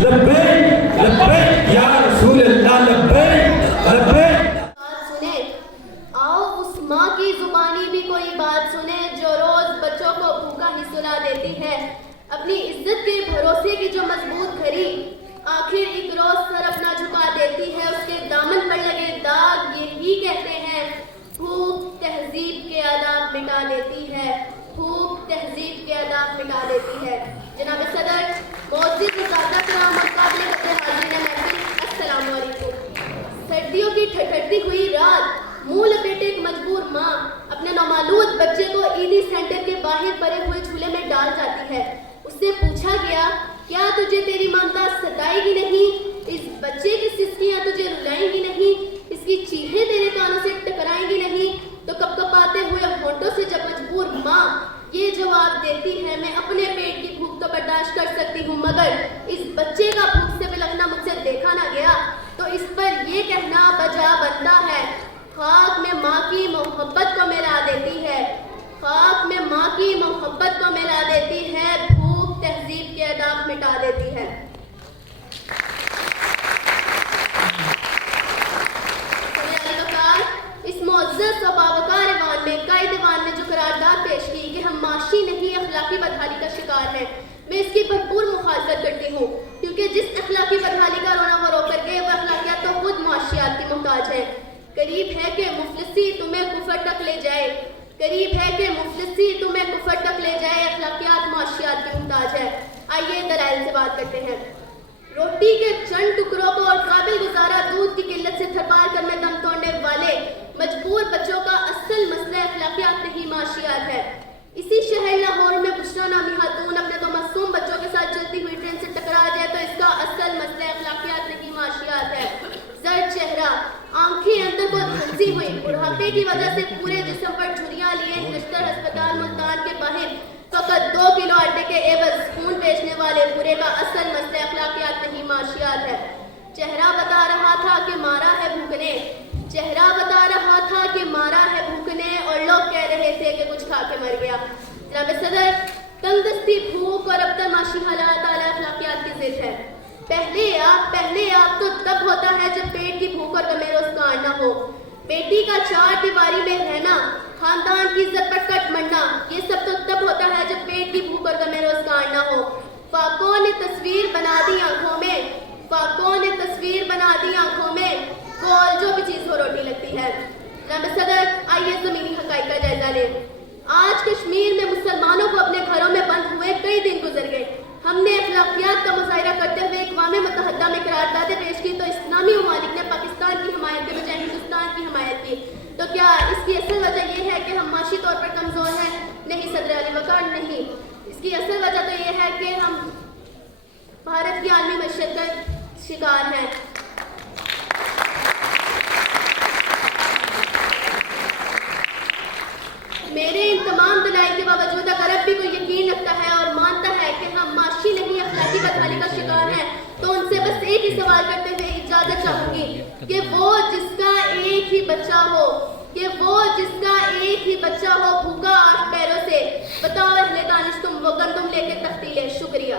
लब्बैक लब्बैक या रसूल अल्लाह, लब्बैक लब्बैक। बात सुने, आओ उस माँ की जुबानी भी कोई बात सुने जो रोज बच्चों को भूखा ही सुला देती है। अपनी इज्जत के भरोसे की जो मजबूत घड़ी आखिर एक रोज सर अपना झुका देती है, उसके दामन पर लगे दाग यही कहते हैं भूख तहजीब के आदाब मिटा देती है, भूख तहजीब के आदाब मिटा देती है। जनाब सदर, मोअज़्ज़िज़ ज़ादा कराम और काबिल हाज़िरीन महफ़िल, अस्सलामु अलैकुम। सर्दियों की ठठरती हुई रात, मुंह लपेटे एक मजबूर माँ अपने नौमालूद बच्चे को ईदी सेंटर के बाहर पड़े हुए झूले में डाल जाती है। उससे पूछा गया, क्या तुझे तेरी ममता सताएगी नहीं? इस बच्चे की सिसकियां तुझे रुलाएंगी नहीं? इसकी चीखें तेरे कानों से टकराएंगी नहीं? तो कपकपाते हुए होंठों से जब मजबूर माँ ये जवाब देती है, मैं अपने पेट की भूख तो बर्दाश्त कर सकती हूँ, मगर इस बच्चे का भूख से बिलखना मुझसे देखा ना गया, तो इस पर ये कहना बजा बनता है, खाक में माँ की मोहब्बत को मिला देती है, खाक में माँ की मोहब्बत को मिला देती है, भूख तहजीब के आदाब मिटा देती है। इस मुअज़्ज़ज़ व बावकार ईवान में कायद ईवान ने जो करारदाद पेश की कि हम माशी नहीं अखलाकी बदहाली का शिकार हैं, मैं इसकी भरपूर मुखालफत करती हूँ, क्योंकि जिस अखलाकी बदहाली का रोना हो रो करके वह अखलाकियात तो खुद मुआशियात की मोहताज है। करीब है कि मुफलिसी तुम्हें कुफर तक ले जाए, करीब है कि मुफलिसी तुम्हें कुफर तक ले जाए, अखलाकियात मुआशियात की मोहताज है। आइए दलाइल से बात करते हैं। रोटी के चंद टुकड़ों को और काबिल गुजारा दूध की किल्लत से थरपार कर में दम तोड़ने वाले मजबूर बच्चों का असल मसला अखलाकियात नहीं माशियात है। इसी शहर लाहौर में बुशरा नामी खातून अपने दो मासूम बच्चों के साथ चलती हुई ट्रेन से टकरा जाए तो इसका असल मसला अखलाकियात नहीं माशियात है। जर्द चेहरा, आंखें अंदर को धंसी हुई, बुढ़ापे की वजह से पूरे जिस्म पर झुर्रियां लिए नश्तर अस्पताल मुल्तान के बाहर फकत 2 किलो आटे के एवज खून बेचने वाले बुरे का असल मसला अखलाकियात नहीं माशियात है। चेहरा बता रहा था कि मारा है भूखने, चेहरा बता रहा था कि मारा है भूखने, और लोग कह रहे थे कि कुछ खा के मर गया। जनाब सदर, तंगदस्ती, भूख और अबतर माशी हालात आला अखलाकियात की जिद है। पहले आप तो तब होता है जब पेट की भूख और गमे रोजगार न हो। बेटी का 4 दीवारी में रहना, खानदान की इज्जत पर कट मरना, ये सब तो तब होता है जब पेट की भूख और गमे रोजगार न हो। फाकों ने तस्वीर बना दी आंखों में, फाकों ने तस्वीर बना दी आंखों में, गोल जो भी चीज हो रोटी लगती है। जनाब सदर, आइए जमीनी हकाइक का जायजा लें। आज कश्मीर में मुसलमानों को अपने घरों में बंद हुए कई दिन गुजर गए। हमने अखलाकियात का मुजाहिरा करते हुए अक़वाम मुत्तहिदा में करारदादें पेश की तो इस्लामी ममालिक ने पाकिस्तान की हमायत के बजाय हिंदुस्तान की हमायत की। तो क्या इसकी असल वजह यह है कि हम माशी तौर पर कमज़ोर हैं? नहीं सदर अली वक़ार, नहीं। इसकी असल वजह तो यह है कि हम भारत की आलमी मईशत का शिकार हैं। मेरे इन तमाम दलाइल के बावजूद अगर अब भी कोई यकीन रखता है और मानता है कि हम माशी नहीं अखलाकी बदहाली का शिकार हैं, तो उनसे बस एक ही सवाल करते हुए इजाजत चाहूंगी कि वो जिसका एक ही बच्चा हो, कि वो जिसका एक ही बच्चा हो भूखा 8 पैरों से, बताओ अहले दानिश तुम वो गंदम लेके तख्ती ले। शुक्रिया।